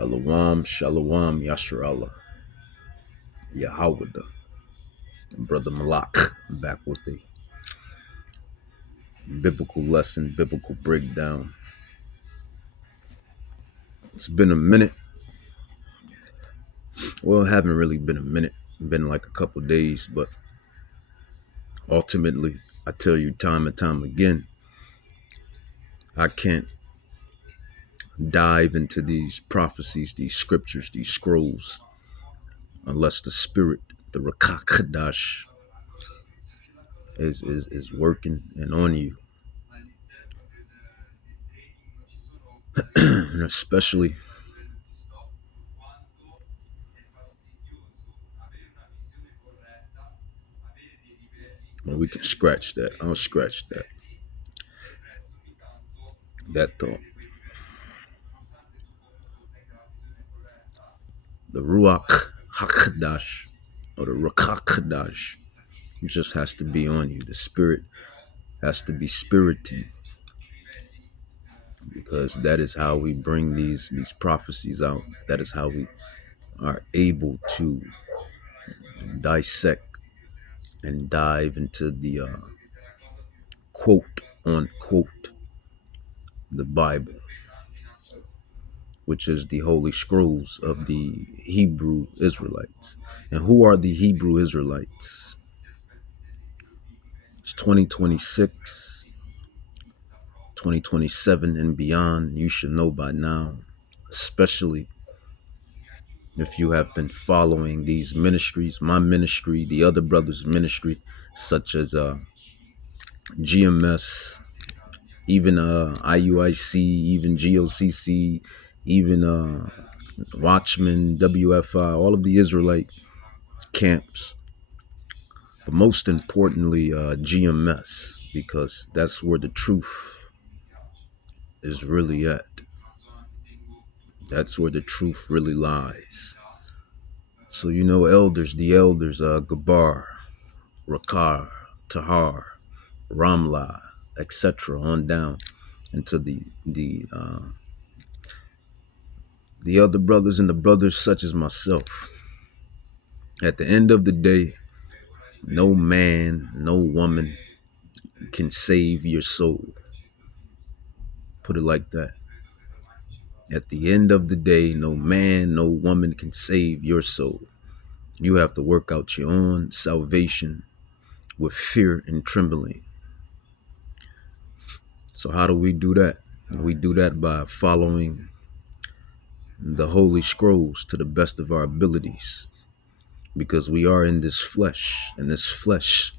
Shalom, shalom, Yasharallah, Yahweh, brother Malak, back with a biblical lesson, biblical breakdown. It's been a minute. Well, it haven't really been a minute. It's been like a couple days, but ultimately, I tell you time and time again, I can't dive into these prophecies, these scriptures, these scrolls, unless the spirit, the Rakakadash, is working and on you. And especially well, we can scratch that. I'll scratch that. That thought. The Ruach HaKadosh, or the Rakakadash, just has to be on you. The spirit has to be spirited, because that is how we bring these prophecies out. That is how we are able to dissect and dive into the quote unquote the Bible, which is the holy scrolls of the Hebrew Israelites. And who are the Hebrew Israelites? It's 2026, 2027 and beyond. You should know by now, especially if you have been following these ministries, my ministry, the other brothers' ministry, such as GMS, even IUIC, even GOCC, even Watchman, WFI, all of the Israelite camps, but most importantly GMS, because that's where the truth is really at. That's where the truth really lies. So you know, the elders, Gabar, Rakar, Tahar, Ramla, etc., on down into the other brothers and the brothers such as myself. At the end of the day, no man, no woman can save your soul. Put it like that. At the end of the day, no man, no woman can save your soul. You have to work out your own salvation with fear and trembling. So how do we do that? We do that by following the holy scrolls to the best of our abilities, because we are in this flesh, and this flesh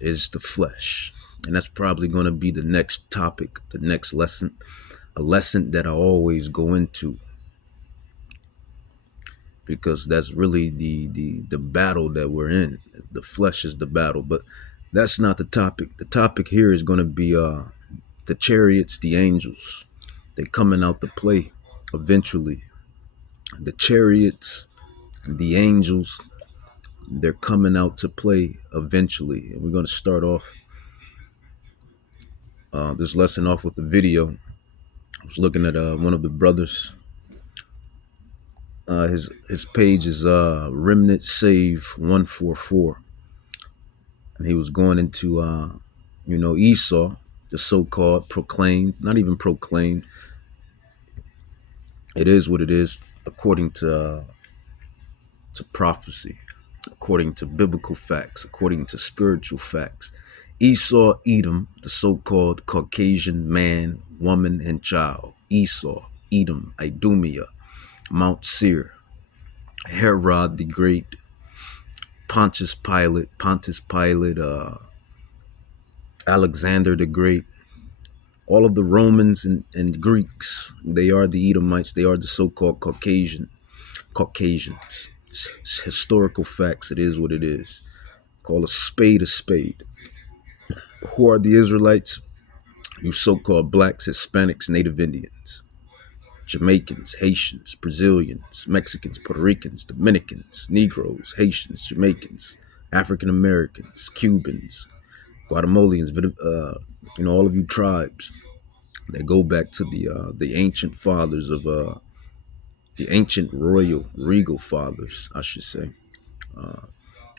is the flesh. And that's probably going to be the next topic, the next lesson, a lesson that I always go into, because that's really the battle that we're in. The flesh is the battle, but that's not the topic. The topic here is going to be the chariots, the angels. They're coming out to play eventually. The chariots, the angels, they're coming out to play eventually. And we're going to start off this lesson off with a video. I was looking at one of the brothers. His page is Remnant Save 144. And he was going into, Esau, the so-called proclaimed, not even proclaimed. It is what it is, according to prophecy, according to biblical facts, according to spiritual facts. Esau, Edom, the so-called Caucasian man, woman, and child. Esau, Edom, Idumea, Mount Seir, Herod the Great, Pontius Pilate, Alexander the Great, all of the Romans and Greeks. They are the Edomites. They are the so-called Caucasians. It's historical facts. It is what it is. Call a spade a spade. Who are the Israelites? You so-called blacks, Hispanics, Native Indians, Jamaicans, Haitians, Brazilians, Mexicans, Puerto Ricans, Dominicans, Negroes, Haitians, Jamaicans, African Americans, Cubans, Guatemalans, all of you tribes that go back to the ancient fathers of the ancient royal regal fathers, I should say.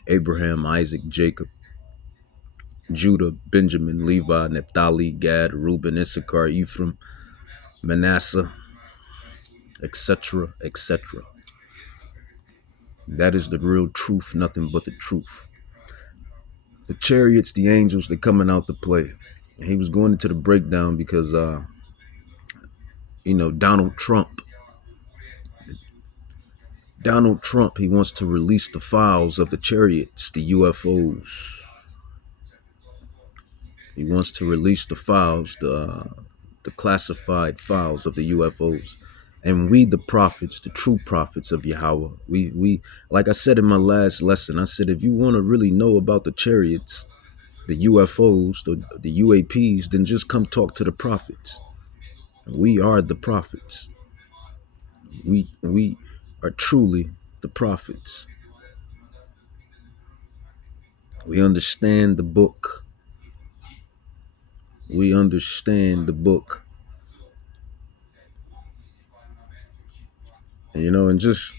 Abraham, Isaac, Jacob, Judah, Benjamin, Levi, Naphtali, Gad, Reuben, Issachar, Ephraim, Manasseh, etc., etc. That is the real truth, nothing but the truth. The chariots, the angels, they're coming out to play. And he was going into the breakdown because, Donald Trump, he wants to release the files of the chariots, the UFOs. He wants to release the files, the classified files of the UFOs. And we, the prophets, the true prophets of Yahweh, we like I said in my last lesson, I said, if you want to really know about the chariots, the UFOs, the UAPs, then just come talk to the prophets. We are the prophets. We are truly the prophets. We understand the book. We understand the book. And just,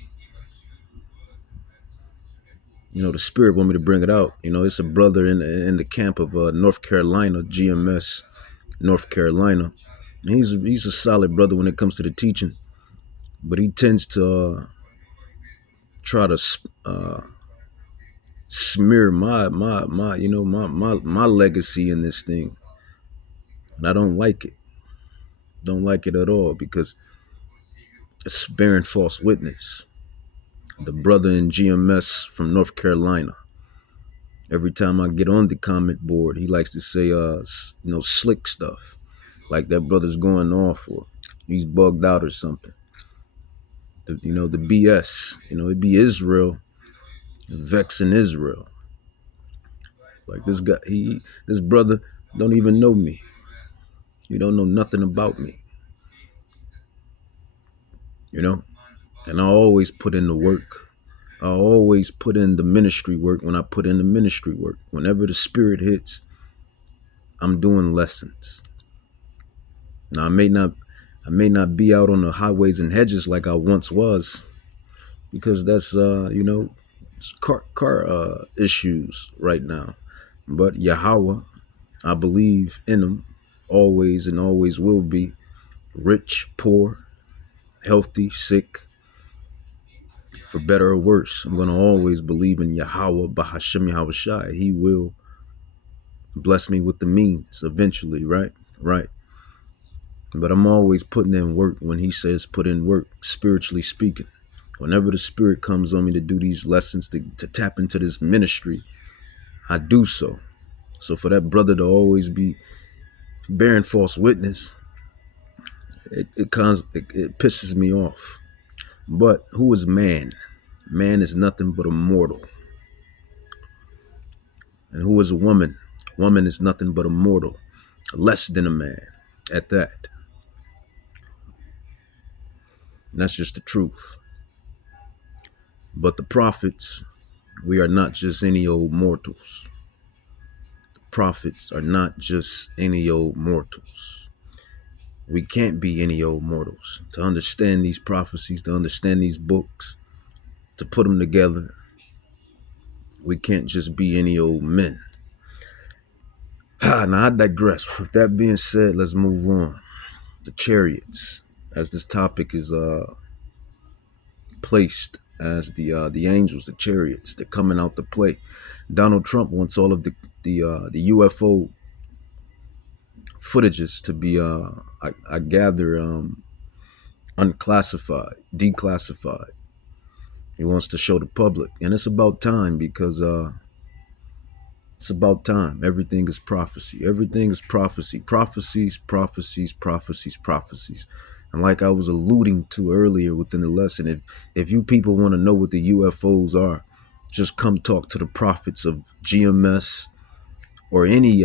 the spirit want me to bring it out. It's a brother in the camp of North Carolina, GMS, North Carolina. And he's a solid brother when it comes to the teaching, but he tends to try to smear my legacy in this thing, and I don't like it. Don't like it at all, because it's bearing false witness. The brother in GMS from North Carolina, every time I get on the comment board, he likes to say, slick stuff. Like that brother's going off, or he's bugged out or something. The BS. It'd be Israel vexing Israel. Like this guy, this brother don't even know me. He don't know nothing about me. And I always put in the work. I always put in the ministry work. When I put in the ministry work, whenever the spirit hits, I'm doing lessons. Now I may not be out on the highways and hedges like I once was, because that's car issues right now. But Yahweh, I believe in him always and always will be, rich, poor, healthy, sick, for better or worse. I'm going to always believe in Yahweh, Bahashem Yahweh Shai. He will bless me with the means eventually, right? Right. But I'm always putting in work when he says put in work, spiritually speaking. Whenever the spirit comes on me to do these lessons, to tap into this ministry, I do so. So for that brother to always be bearing false witness, it pisses me off. But who is man? Man is nothing but a mortal. And who is a woman? Woman is nothing but a mortal, less than a man at that. And that's just the truth. But the prophets, we are not just any old mortals. The prophets are not just any old mortals. We can't be any old mortals. To understand these prophecies, to understand these books, to put them together, we can't just be any old men. Now I digress. With that being said, let's move on. The chariots, as this topic is placed as the angels, the chariots, they're coming out to play. Donald Trump wants all of the UFO footages to be I gather unclassified, declassified. He wants to show the public, and it's about time, because it's about time. Everything is prophecy. Everything is prophecy. Prophecies, prophecies, prophecies, prophecies. And like I was alluding to earlier within the lesson, if you people want to know what the UFOs are, just come talk to the prophets of GMS or any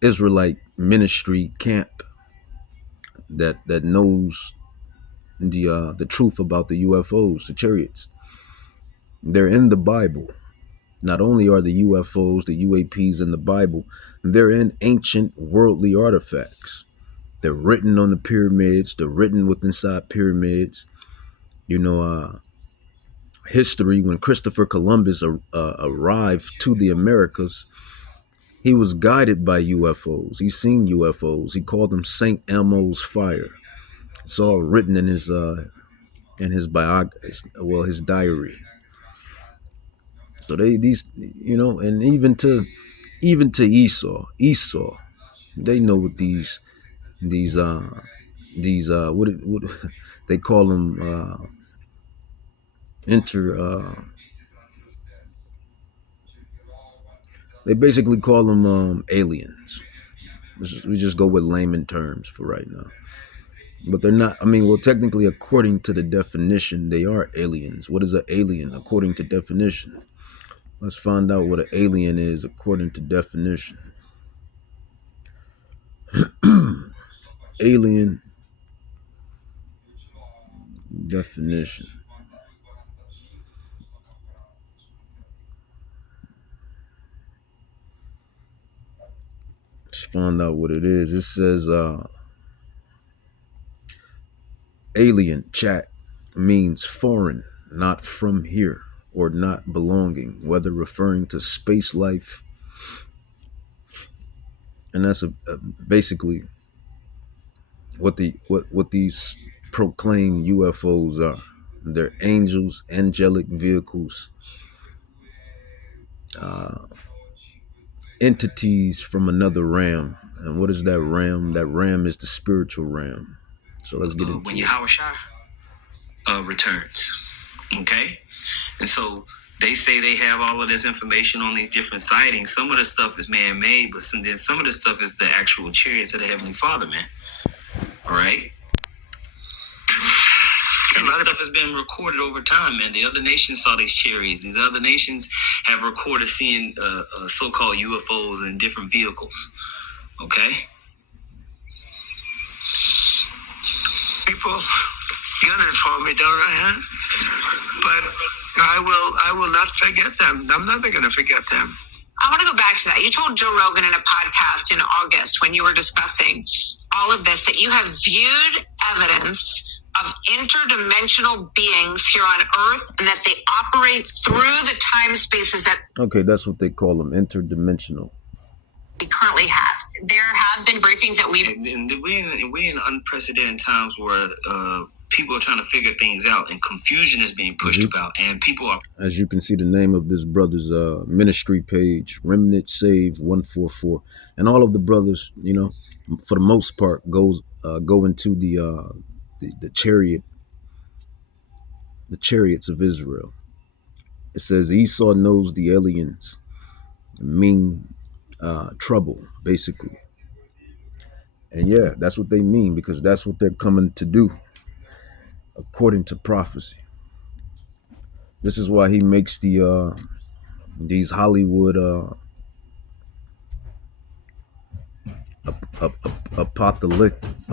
Israelite ministry camp that knows the truth about the UFOs, the chariots. They're in the Bible. Not only are the UFOs, the UAPs in the Bible, they're in ancient worldly artifacts. They're written on the pyramids. They're written with inside pyramids. history, when Christopher Columbus arrived to the Americas, he was guided by UFOs. He seen UFOs. He called them Saint Elmo's fire. It's all written in his his diary. So these, and even to Esau, they know what these what they call them, inter they basically call them aliens. We just go with layman terms for right now. But they're not, I mean, well, technically, according to the definition, they are aliens. What is an alien according to definition? Let's find out what an alien is according to definition. Alien definition. Let's find out what it is. It says alien, chat, means foreign, not from here, or not belonging, whether referring to space life. And that's basically what these proclaimed UFOs are. They're angels, angelic vehicles, entities from another realm. And what is that realm? That realm is the spiritual realm. So let's get into when it. Yahweh Shai returns, okay? And so they say they have all of this information on these different sightings. Some of the stuff is man-made, but some of the stuff is the actual chariots of the Heavenly Father, man. All right? And this stuff has been recorded over time, man. The other nations saw these chariots. These other nations have recorded seeing so-called UFOs in different vehicles. Okay? People gunning for me, don't I? Huh? But I will not forget them. I'm never going to forget them. I want to go back to that. You told Joe Rogan in a podcast in August when you were discussing all of this that you have viewed evidence of interdimensional beings here on Earth and that they operate through the time spaces that... Okay, that's what they call them, interdimensional. ...we currently have. There have been briefings that we've... And we're in unprecedented times where people are trying to figure things out and confusion is being pushed about, and people are... As you can see, the name of this brother's ministry page, Remnant Save 144. And all of the brothers, for the most part, go into the chariots of Israel. It says Esau knows the aliens mean trouble, basically. And yeah, that's what they mean, because that's what they're coming to do, according to prophecy. This is why he makes these Hollywood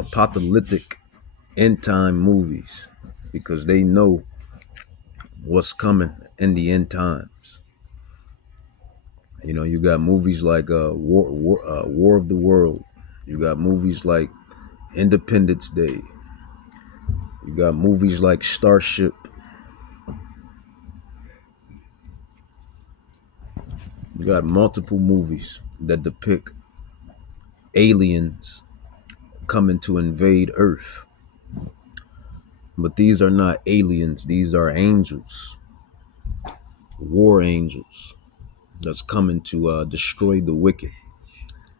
apocalyptic end time movies, because they know what's coming in the end times. You got movies like War of the World. You got movies like Independence Day. You got movies like Starship. You got multiple movies that depict aliens coming to invade Earth. But these are not aliens. These are angels. War angels that's coming to destroy the wicked.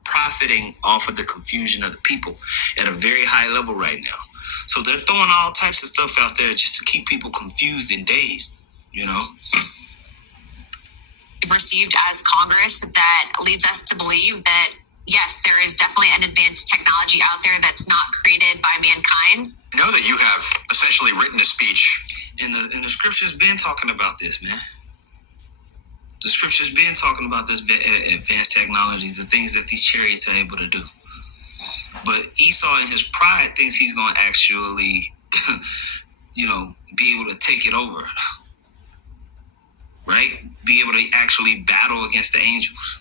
Profiting off of the confusion of the people at a very high level right now. So they're throwing all types of stuff out there just to keep people confused and dazed, Received as Congress that leads us to believe that, yes, there is definitely an advanced technology out there that's not created by mankind. I know that you have essentially written a speech. And the scripture's been talking about this, man. The scripture's been talking about this advanced technologies, the things that these chariots are able to do. But Esau, in his pride, thinks he's going to actually, be able to take it over. Right? Be able to actually battle against the angels.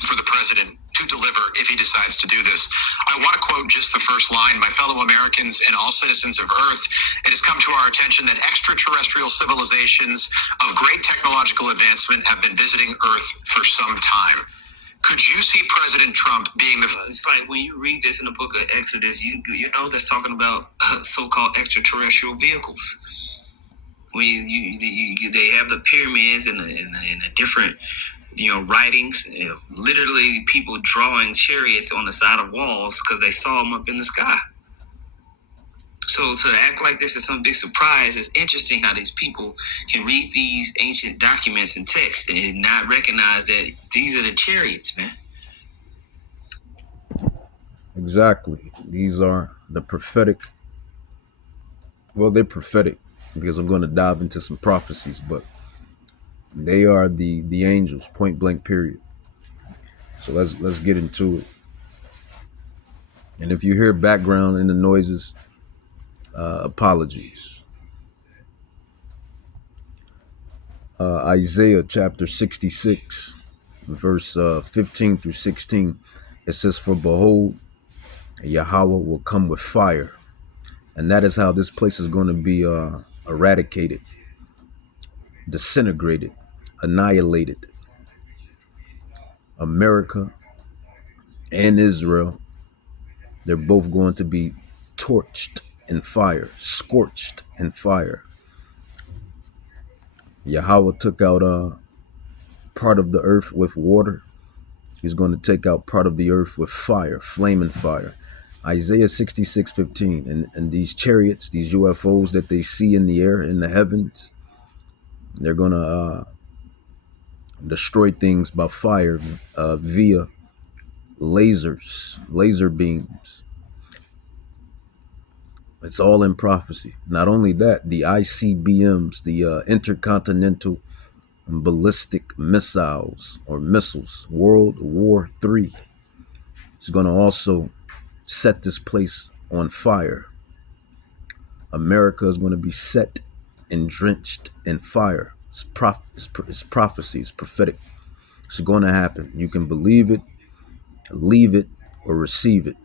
For the president to deliver if he decides to do this. I want to quote just the first line. My fellow Americans and all citizens of Earth, it has come to our attention that extraterrestrial civilizations of great technological advancement have been visiting Earth for some time. Could you see President Trump being the... It's like when you read this in the book of Exodus, you know that's talking about so-called extraterrestrial vehicles. When they have the pyramids and the different writings, literally people drawing chariots on the side of walls because they saw them up in the sky. So to act like this is some big surprise is interesting. How these people can read these ancient documents and texts and not recognize that these are the chariots, man. Exactly. These are the prophetic. Well, they're prophetic because I'm going to dive into some prophecies, but they are the angels, point blank, period. So let's get into it. And if you hear background in the noises, apologies. Isaiah chapter 66, verse 15 through 16. It says, "For behold, Yahweh will come with fire." And that is how this place is going to be eradicated, disintegrated, annihilated. America and Israel, they're both going to be torched in fire, scorched in fire. Yahweh took out part of the earth with water. He's going to take out part of the earth with fire, flaming fire. Isaiah 66:15. And these chariots, these UFOs that they see in the air, in the heavens, they're going to destroy things by fire via lasers, laser beams. It's all in prophecy. Not only that, the ICBMs, the intercontinental ballistic missiles or missiles, World War III, is going to also set this place on fire. America is going to be set and drenched in fire. It's prophecy. It's prophetic. It's going to happen. You can believe it, leave it, or receive it.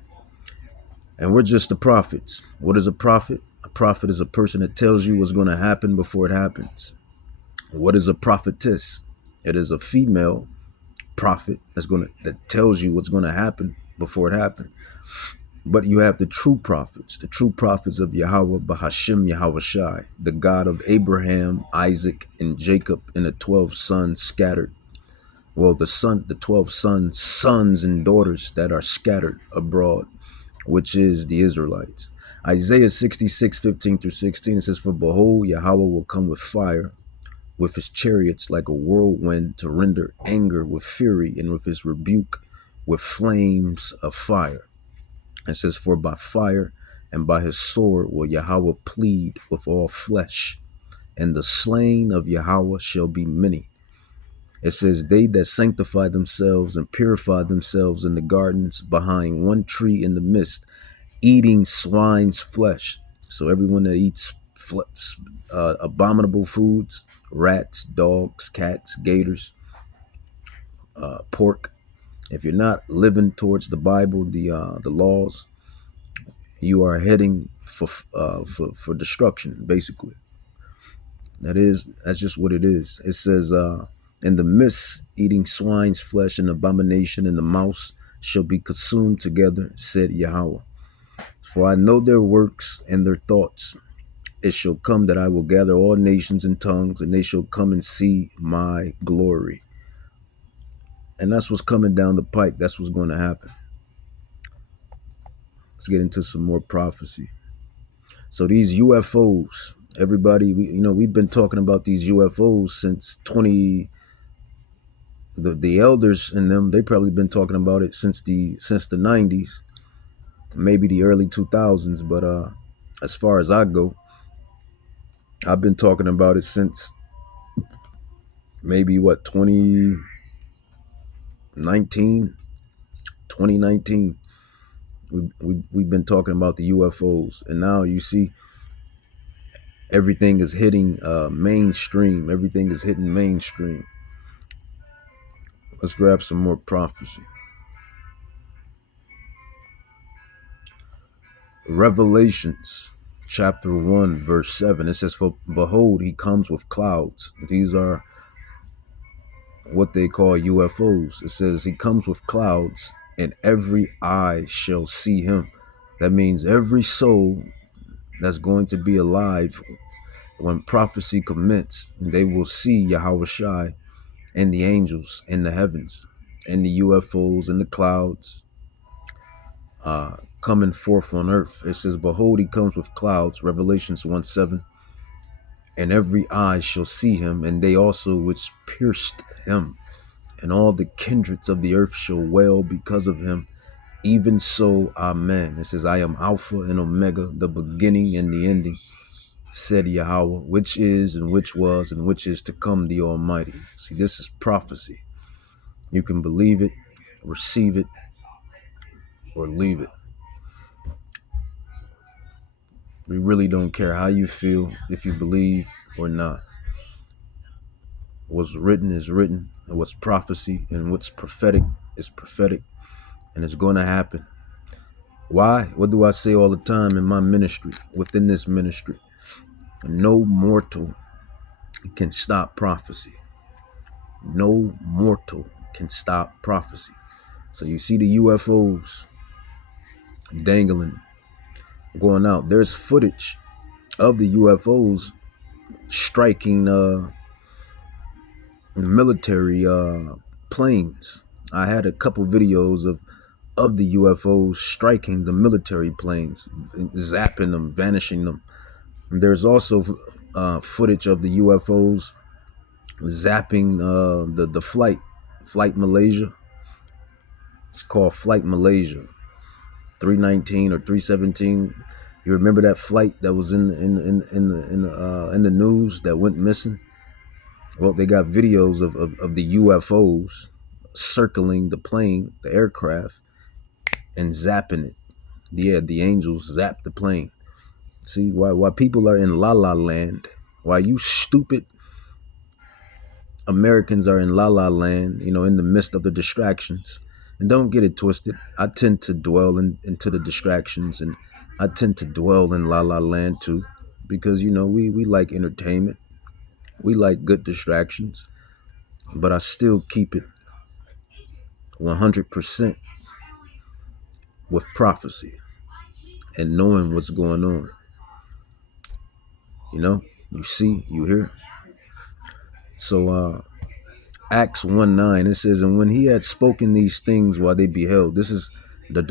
And we're just the prophets. What is a prophet? A prophet is a person that tells you what's going to happen before it happens. What is a prophetess? It is a female prophet that tells you what's going to happen before it happens. But you have the true prophets of Yahweh Bahashim Yahweh Shai, the God of Abraham, Isaac, and Jacob, and the 12 sons scattered. Well, the 12 sons and daughters that are scattered abroad, which is the Israelites. Isaiah 66:15 through 16, it says, "For behold, Yahweh will come with fire, with his chariots like a whirlwind, to render anger with fury, and with his rebuke with flames of fire." It says, "For by fire and by his sword will Yahweh plead with all flesh, and the slain of Yahweh shall be many." It says, "They that sanctify themselves and purify themselves in the gardens behind one tree in the midst, eating swine's flesh." So everyone that eats abominable foods, rats, dogs, cats, gators, pork. If you're not living towards the Bible, the laws, you are heading for destruction, basically. That's just what it is. It says, "In the midst, eating swine's flesh, and abomination, and the mouse shall be consumed together, said Yahweh. For I know their works and their thoughts. It shall come that I will gather all nations and tongues, and they shall come and see my glory." And that's what's coming down the pike. That's what's going to happen. Let's get into some more prophecy. So these UFOs, everybody, we've been talking about these UFOs since the elders in them, they probably been talking about it since the 90s, maybe the early 2000s. But as far as I go, I've been talking about it since maybe 2019. We've been talking about the UFOs, and now you see everything is hitting mainstream. Everything is hitting mainstream. Let's grab some more prophecy. Revelations chapter 1 verse 7, it says, for behold, he comes with clouds. These are what they call UFOs. It says he comes with clouds, and every eye shall see him. That means every soul that's going to be alive when prophecy commence, they will see Yahweh Shai and the angels in the heavens and the UFOs and the clouds coming forth on earth. It says, behold, he comes with clouds, Revelations 1:7, and every eye shall see him, and they also which pierced him, and all the kindreds of the earth shall wail because of him. Even so, amen. It says, I am Alpha and Omega, the beginning and the ending, said Yahweh, which is and which was and which is to come, the Almighty. See, this is prophecy. You can believe it, receive it, or leave it. We really don't care how you feel, if you believe or not. What's written is written, and what's prophecy and what's prophetic is prophetic, and it's going to happen. Why? What do I say all the time in my ministry, within this ministry? No mortal can stop prophecy. No mortal can stop prophecy. So you see the UFOs dangling, going out. There's footage of the UFOs striking military planes. I had a couple videos of the UFOs striking the military planes, zapping them, vanishing them. And there's also footage of the UFOs zapping the flight Malaysia. It's called Flight Malaysia 319 or 317. You remember that flight that was in the news that went missing? Well, they got videos of the UFOs circling the plane, the aircraft, and zapping it. Yeah, the angels zapped the plane. See, why people are in La La Land, why you stupid Americans are in La La Land, in the midst of the distractions. And don't get it twisted. I tend to dwell into the distractions, and I tend to dwell in La La Land too, because we like entertainment. We like good distractions, but I still keep it 100% with prophecy and knowing what's going on. You see, you hear. So Acts 1:9, it says, and when he had spoken these things while they beheld, this is the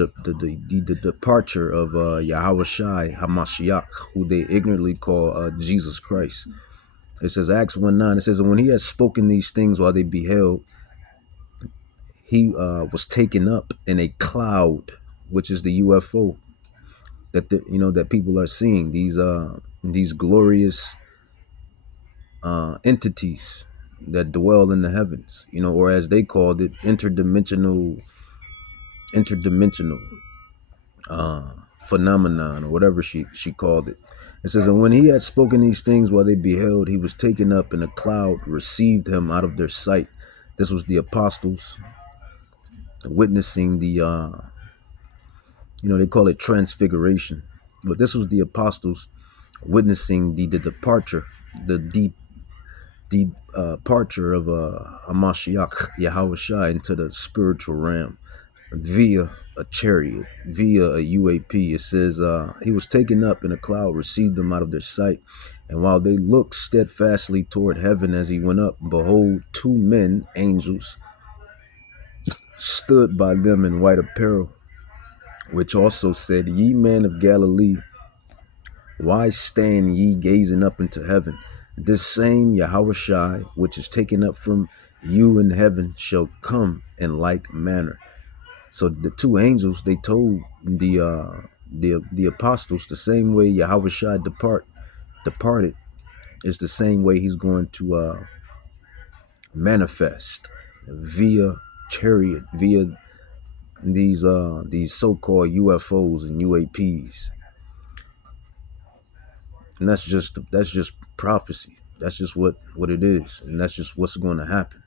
departure of Yahweh Shai HaMashiach, who they ignorantly call Jesus Christ. It says, Acts 1:9, it says, and when he had spoken these things while they beheld, he was taken up in a cloud, which is the UFO that people are seeing, these glorious entities that dwell in the heavens, or as they called it, interdimensional phenomenon, or whatever she called it. It says, and when he had spoken these things while they beheld, he was taken up, and a cloud received him out of their sight. This was the apostles witnessing the they call it transfiguration, but this was the apostles witnessing the departure, the departure of Hamashiach, Yahweh Shai, into the spiritual realm via a chariot, via a UAP. It says he was taken up, and a cloud received them out of their sight. And while they looked steadfastly toward heaven as he went up, behold, two men, angels, stood by them in white apparel, which also said, ye men of Galilee, why stand ye gazing up into heaven? This same Yahweh Shai, which is taken up from you in heaven, shall come in like manner. So the two angels, they told the apostles, the same way Yahweh Shai departed is the same way he's going to manifest via chariot, via these so-called UFOs and UAPs. And that's just prophecy. That's just what it is, and that's just what's going to happen.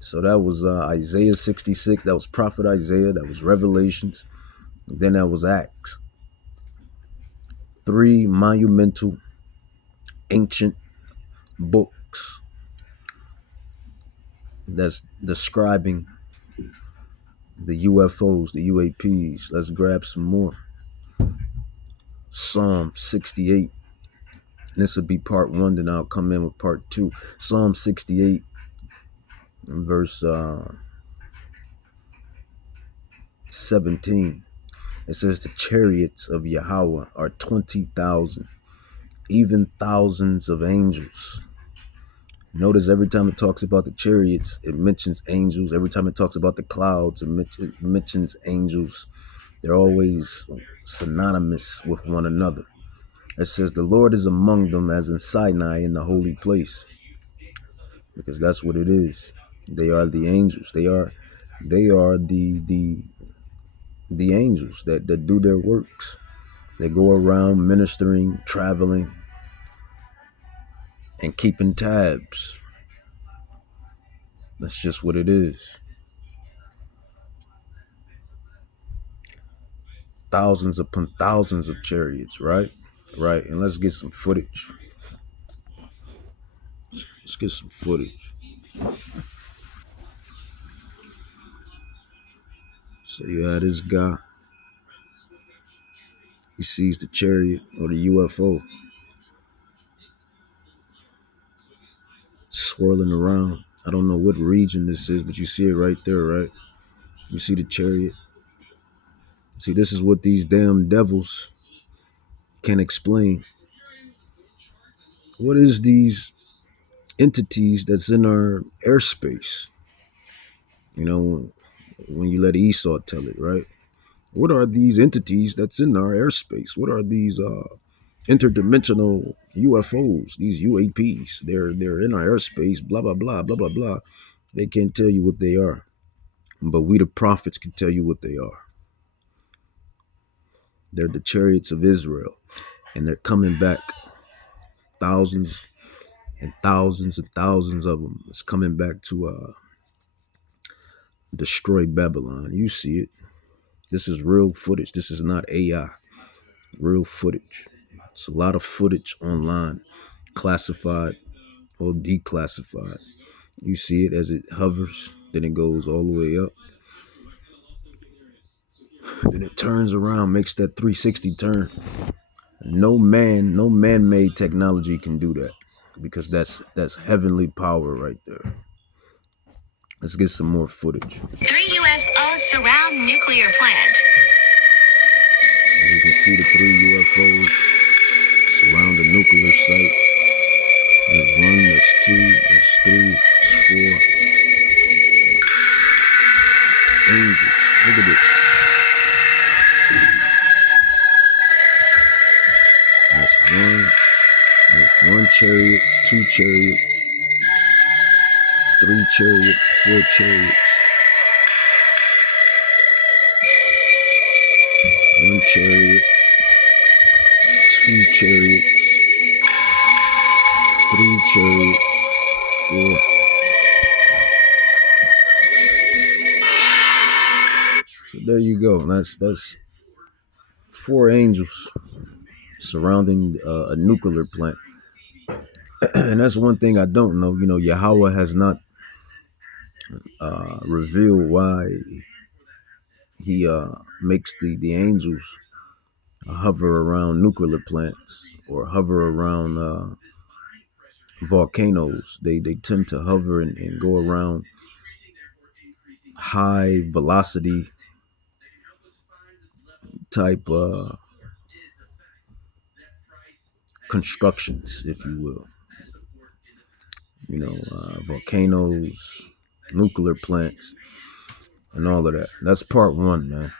So that was Isaiah 66. That was Prophet Isaiah. That was Revelations. Then that was Acts. 3 monumental, ancient books that's describing the UFOs, the UAPs. Let's grab some more. Psalm 68. And this would be part 1, then I'll come in with part 2. Psalm 68, verse 17. It says, the chariots of Yahweh are 20,000, even thousands of angels. Notice every time it talks about the chariots, it mentions angels. Every time it talks about the clouds, it mentions angels. They're always synonymous with one another. It says the Lord is among them as in Sinai in the holy place. Because that's what it is. They are the angels. They are the angels that do their works. They go around ministering, traveling, and keeping tabs. That's just what it is. Thousands upon thousands of chariots, right? Right. And let's get some footage. Let's get some footage. So you have this guy. He sees the chariot or the UFO swirling around. I don't know what region this is, but you see it right there, right? You see the chariot. See, this is what these damn devils can explain. What is these entities that's in our airspace? You know, when you let Esau tell it, right? What are these entities that's in our airspace? What are these interdimensional UFOs, these UAPs? They're in our airspace, blah, blah, blah, blah, blah, blah. They can't tell you what they are. But we the prophets can tell you what they are. They're the chariots of Israel. And they're coming back. Thousands and thousands and thousands of them. It's coming back to destroy Babylon. You see it. This is real footage. This is not AI. Real footage. It's a lot of footage online, classified or declassified. You see it as it hovers, then it goes all the way up. Then it turns around, makes that 360 turn. No man-made technology can do that, because that's heavenly power right there. Let's get some more footage. 3 UFOs surround nuclear plant. You can see the 3 UFOs surround the nuclear site. That's 1, that's 2, that's 3, that's 4. Angels. Look at this. That's 1 chariot, 2 chariot, 3 chariot, 4 chariots. 1 chariot, 2 chariots, 3 chariots, 4. So there you go. That's 4 angels surrounding a nuclear plant. And that's one thing I don't know. You know, Yahweh has not revealed why he makes the angels hover around nuclear plants or hover around volcanoes. They tend to hover and go around high velocity type constructions, if you will. You know, volcanoes, nuclear plants, and all of that. That's part 1, man.